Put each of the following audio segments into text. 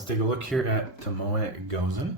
Let's take a look here at Tomoe Gozen.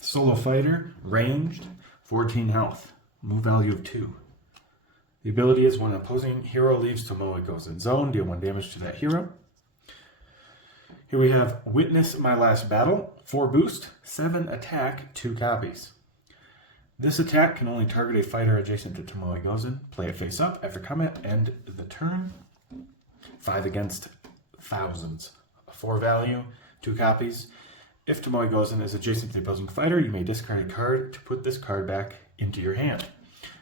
Solo fighter, ranged, 14 health, move value of 2. The ability is when an opposing hero leaves Tomoe Gozen zone, deal 1 damage to that hero. Here we have Witness My Last Battle, 4 boost, 7 attack, 2 copies. This attack can only target a fighter adjacent to Tomoe Gozen. Play it face up. After combat, end the turn. 5 against thousands. 4 value, 2 copies. If Tomoe Gozen is adjacent to the opposing fighter, you may discard a card to put this card back into your hand.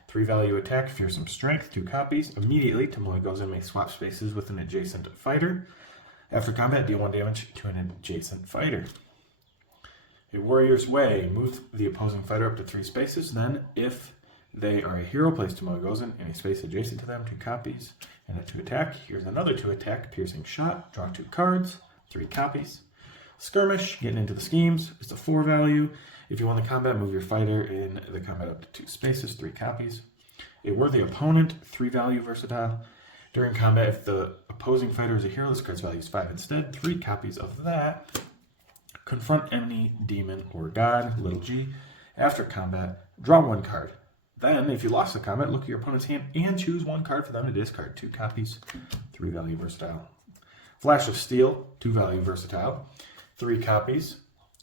3 value attack, fearsome strength, 2 copies. Immediately, Tomoe Gozen may swap spaces with an adjacent fighter. After combat, deal 1 damage to an adjacent fighter. A Warrior's Way, move the opposing fighter up to 3 spaces. Then, if they are a hero, place Tomoe Gozen in a space adjacent to them, 2 copies, and a 2 attack. Here's another 2 attack, piercing shot, draw 2 cards, 3 copies. Skirmish, getting into the schemes, it's a 4 value. If you won the combat, move your fighter in the combat up to 2 spaces, 3 copies. A Worthy Opponent, 3 value versatile. During combat, if the opposing fighter is a hero, this card's value is 5 instead, 3 copies of that. Confront enemy, demon, or god, little g. After combat, draw 1 card. Then, if you lost the combat, look at your opponent's hand and choose 1 card for them to discard. 2 copies, 3 value versatile. Flash of Steel, 2 value versatile, 3 copies.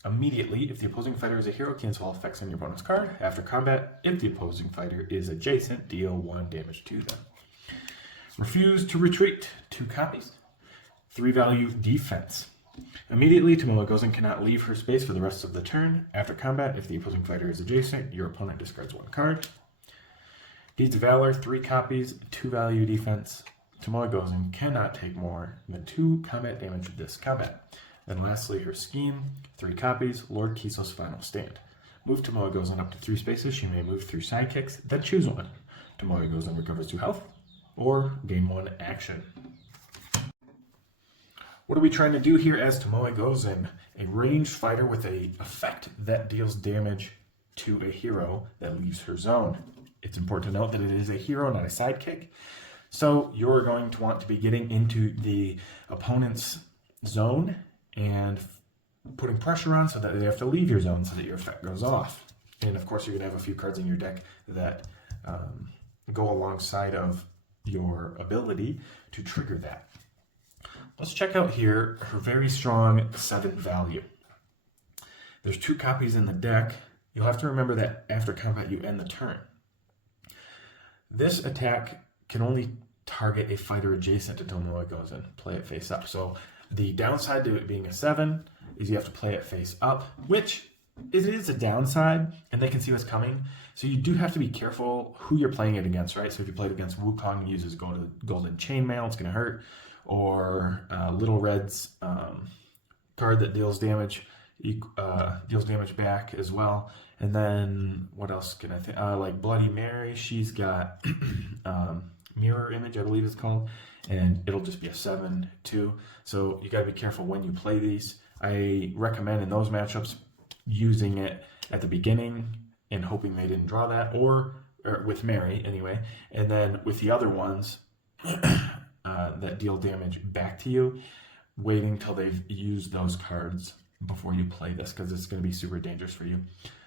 Immediately, if the opposing fighter is a hero, cancel all effects on your opponent's card. After combat, if the opposing fighter is adjacent, deal 1 damage to them. Refuse to Retreat, 2 copies, 3 value defense. Immediately, Tomoe Gozen cannot leave her space for the rest of the turn. After combat, if the opposing fighter is adjacent, your opponent discards 1 card. Deeds of Valor, 3 copies, 2 value defense. Tomoe Gozen cannot take more than 2 combat damage this combat. Then lastly, her Scheme, 3 copies, Lord Kiso's Final Stand. Move Tomoe Gozen up to 3 spaces. She may move through sidekicks, then choose 1. Tomoe Gozen recovers 2 health, or gain 1 action. What are we trying to do here as Tomoe Gozen? A ranged fighter with an effect that deals damage to a hero that leaves her zone. It's important to note that it is a hero, not a sidekick. So you're going to want to be getting into the opponent's zone and putting pressure on so that they have to leave your zone so that your effect goes off. And of course, you're going to have a few cards in your deck that go alongside of your ability to trigger that. Let's check out here her very strong 7 value. There's 2 copies in the deck. You'll have to remember that after combat you end the turn. This attack can only target a fighter adjacent to Tomoe Gozen. Play it face up. So the downside to it being a 7 is you have to play it face up, which it is a downside, and they can see what's coming. So you do have to be careful who you're playing it against, right? So if you played against Wukong and uses Golden Chainmail, it's going to hurt. Or Little Red's card that deals damage back as well. And then what else can I think? Like Bloody Mary, she's got Mirror Image, I believe it's called, and it'll just be a 7 too. So you got to be careful when you play these. I recommend in those matchups using it at the beginning and hoping they didn't draw that, or with Mary anyway, and then with the other ones. That deal damage back to you, waiting till they've used those cards before you play this, because it's going to be super dangerous for you.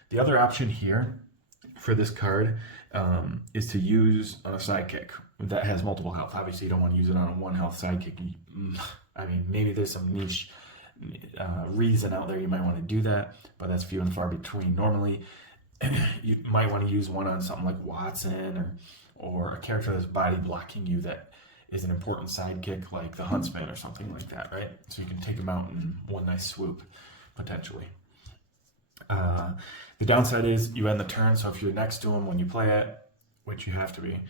The other option here for this card is to use on a sidekick that has multiple health. Obviously, you don't want to use it on a 1 health sidekick. I mean, maybe there's some niche reason out there you might want to do that, but that's few and far between. Normally, you might want to use one on something like Watson or a character that's body blocking you that is an important sidekick like the Huntsman or something like that, right? So you can take them out in one nice swoop, potentially. The downside is you end the turn, so if you're next to them when you play it, which you have to be,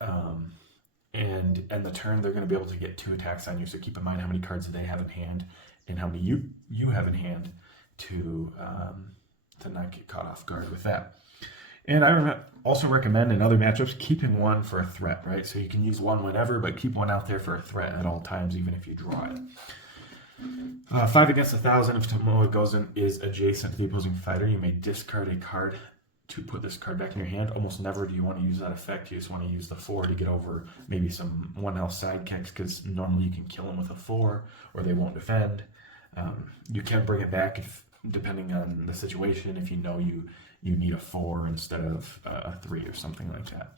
and end the turn, they're going to be able to get 2 attacks on you, so keep in mind how many cards they have in hand and how many you have in hand to not get caught off guard with that. And I also recommend in other matchups keeping 1 for a threat, right? So you can use 1 whenever, but keep 1 out there for a threat at all times, even if you draw it. 5 against 1,000. If Tomoe Gozen is adjacent to the opposing fighter, you may discard a card to put this card back in your hand. Almost never do you want to use that effect. You just want to use the 4 to get over maybe some 1 health sidekicks, because normally you can kill them with a 4 or they won't defend. You can bring it back if, depending on the situation, if you know you need a 4 instead of a 3 or something like that.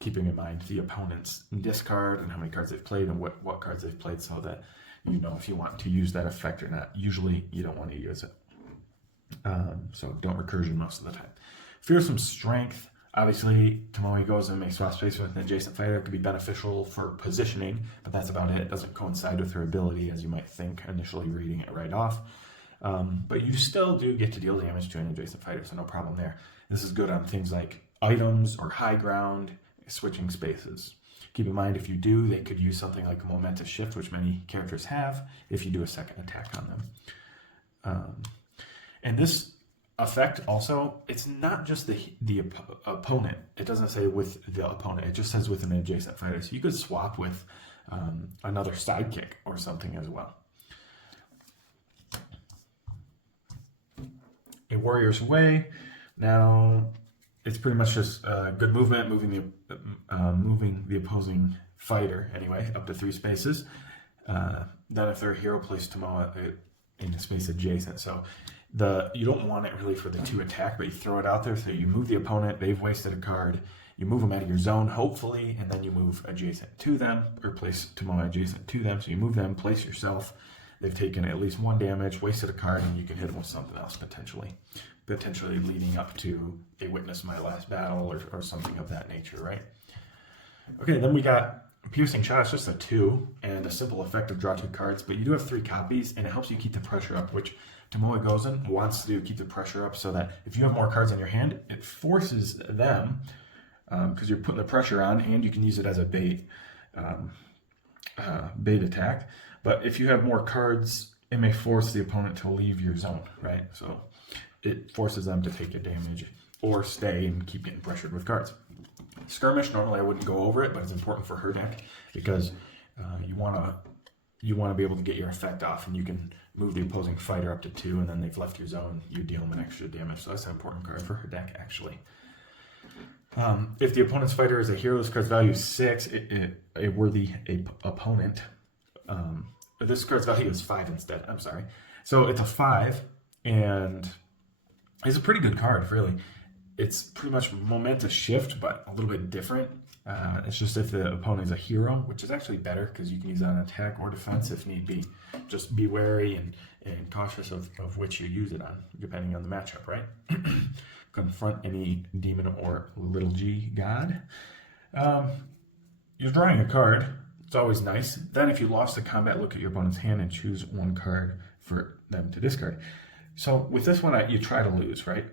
Keeping in mind the opponent's discard and how many cards they've played and what cards they've played, so that you know if you want to use that effect or not. Usually you don't want to use it. So don't recursion most of the time. Fearsome Strength. Obviously, Tomoe goes and makes swap space with an adjacent fighter. It could be beneficial for positioning, but that's about it. It doesn't coincide with her ability, as you might think initially reading it right off. But you still do get to deal damage to an adjacent fighter, so no problem there. This is good on things like items or high ground, switching spaces. Keep in mind, if you do, they could use something like a momentous shift, which many characters have, if you do a second attack on them. And this effect also, it's not just the opponent. It doesn't say with the opponent. It just says with an adjacent fighter. So you could swap with another sidekick or something as well. A Warrior's Way. Now, it's pretty much just good movement, moving the opposing fighter anyway up to 3 spaces. Then if they're a hero, place Tomoe in a space adjacent. So you don't want it really for the 2 attack, but you throw it out there. So you move the opponent, they've wasted a card, you move them out of your zone, hopefully, and then you move adjacent to them, or place Tomoe adjacent to them. So you move them, place yourself. They've taken at least 1 damage, wasted a card, and you can hit them with something else potentially leading up to a Witness My Last Battle or something of that nature, right? Okay, then we got Piercing Shot. It's just a 2 and a simple effect of draw 2 cards, but you do have 3 copies, and it helps you keep the pressure up, which Tomoe Gozen wants to keep the pressure up so that if you have more cards in your hand, it forces them, because you're putting the pressure on, and you can use it as a bait attack. But if you have more cards, it may force the opponent to leave your zone, right? So it forces them to take a damage or stay and keep getting pressured with cards. Skirmish, normally I wouldn't go over it, but it's important for her deck because you want to be able to get your effect off, and you can move the opposing fighter up to 2, and then they've left your zone, you deal them an extra damage. So that's an important card for her deck, actually. If the opponent's fighter is a hero, this card's value is 6, a worthy opponent. This card's value is 5 instead, I'm sorry. So it's a 5, and it's a pretty good card, really. It's pretty much momentous shift, but a little bit different. It's just if the opponent is a hero, which is actually better because you can use that on attack or defense if need be. Just be wary and cautious of which you use it on, depending on the matchup, right? Confront any demon or little g god. You're drawing a card. It's always nice. Then if you lost the combat, look at your opponent's hand and choose 1 card for them to discard. So with this one, you try to lose, right?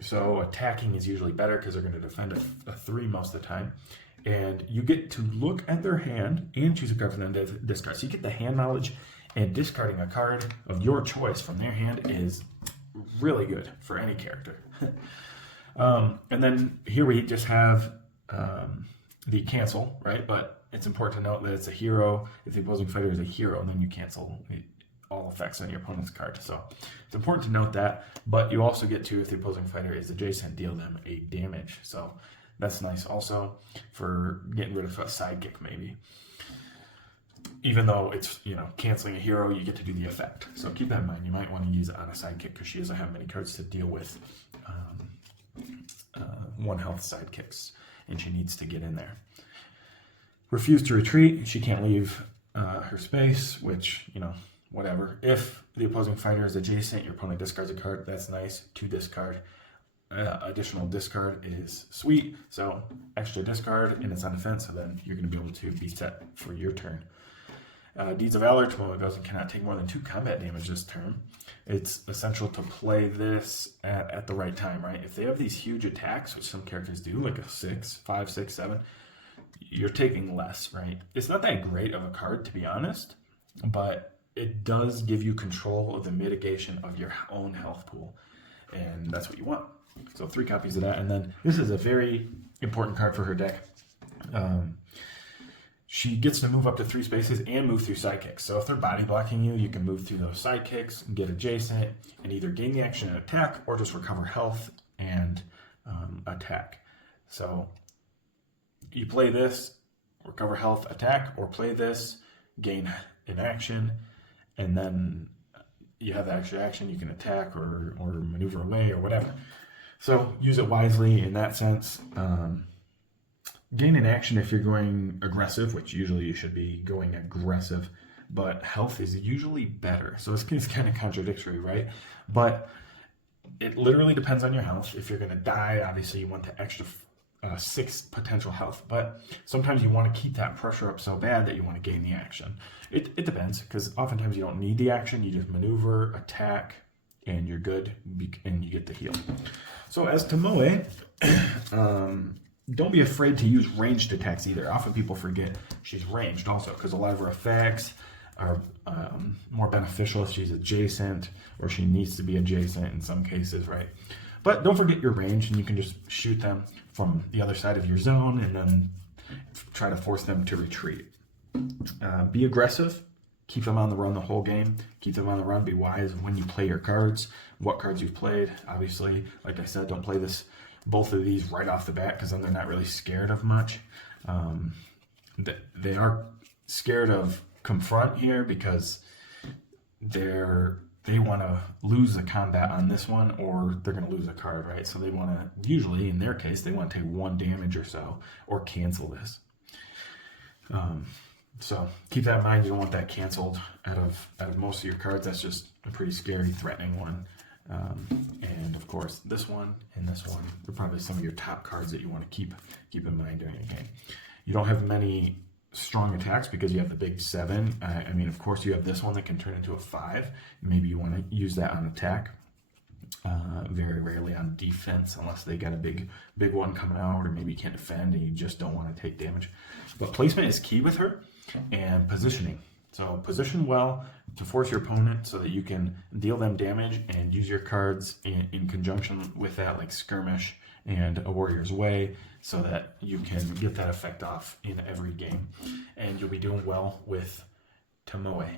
So attacking is usually better because they're going to defend a 3 most of the time. And you get to look at their hand and choose a card for them to discard. So you get the hand knowledge, and discarding a card of your choice from their hand is really good for any character. And then here we just have the cancel, right? But it's important to note that it's a hero. If the opposing fighter is a hero, then you cancel all effects on your opponent's card. So it's important to note that, but you also get to, if the opposing fighter is adjacent, deal them a damage. So that's nice also for getting rid of a sidekick maybe. Even though it's, canceling a hero, you get to do the effect. So keep that in mind. You might want to use it on a sidekick because she doesn't have many cards to deal with 1 health sidekicks, and she needs to get in there. Refuse to retreat. She can't leave her space, which, whatever. If the opposing fighter is adjacent, your opponent discards a card. That's nice. To discard. Additional discard is sweet. So extra discard, and it's on defense. So then you're going to be able to be set for your turn. Deeds of Valor. Tomoe Gozen cannot take more than 2 combat damage this turn. It's essential to play this at the right time, right? If they have these huge attacks, which some characters do, like a 5, 6, 7, you're taking less, right? It's not that great of a card, to be honest, but it does give you control of the mitigation of your own health pool, and that's what you want. So 3 copies of that, and then this is a very important card for her deck. She gets to move up to 3 spaces and move through sidekicks. So if they're body blocking you, you can move through those sidekicks and get adjacent and either gain the action and attack or just recover health and attack. So you play this, recover health, attack, or play this, gain an action, and then you have the extra action, you can attack or maneuver away or whatever. So use it wisely in that sense. Gain an action if you're going aggressive, which usually you should be going aggressive, but health is usually better. So it's kind of contradictory, right? But it literally depends on your health. If you're going to die, obviously you want the extra 6 potential health, but sometimes you want to keep that pressure up so bad that you want to gain the action. It depends, because oftentimes you don't need the action. You just maneuver, attack, and you're good, and you get the heal. So as Tomoe, don't be afraid to use ranged attacks either. Often people forget she's ranged also, because a lot of her effects are more beneficial if she's adjacent, or she needs to be adjacent in some cases, right? But don't forget your range, and you can just shoot them from the other side of your zone and then try to force them to retreat. Be aggressive. Keep them on the run the whole game. Keep them on the run. Be wise when you play your cards, what cards you've played. Obviously, like I said, don't play both of these right off the bat, because then they're not really scared of much. They are scared of confront here because they want to lose the combat on this one, or they're going to lose a card, right? So they want to, usually in their case, they want to take 1 damage or so, or cancel this. So keep that in mind. You don't want that canceled out of most of your cards. That's just a pretty scary, threatening one. And of course, this one and this one are probably some of your top cards that you want to keep in mind during a game. You don't have many strong attacks because you have the big 7. I mean, of course, you have this one that can turn into a 5. Maybe you want to use that on attack. Very rarely on defense, unless they got a big one coming out, or maybe you can't defend and you just don't want to take damage. But placement is key with her, and positioning. So position well to force your opponent so that you can deal them damage and use your cards in conjunction with that, like Skirmish and A Warrior's Way, so that you can get that effect off in every game. And you'll be doing well with Tomoe.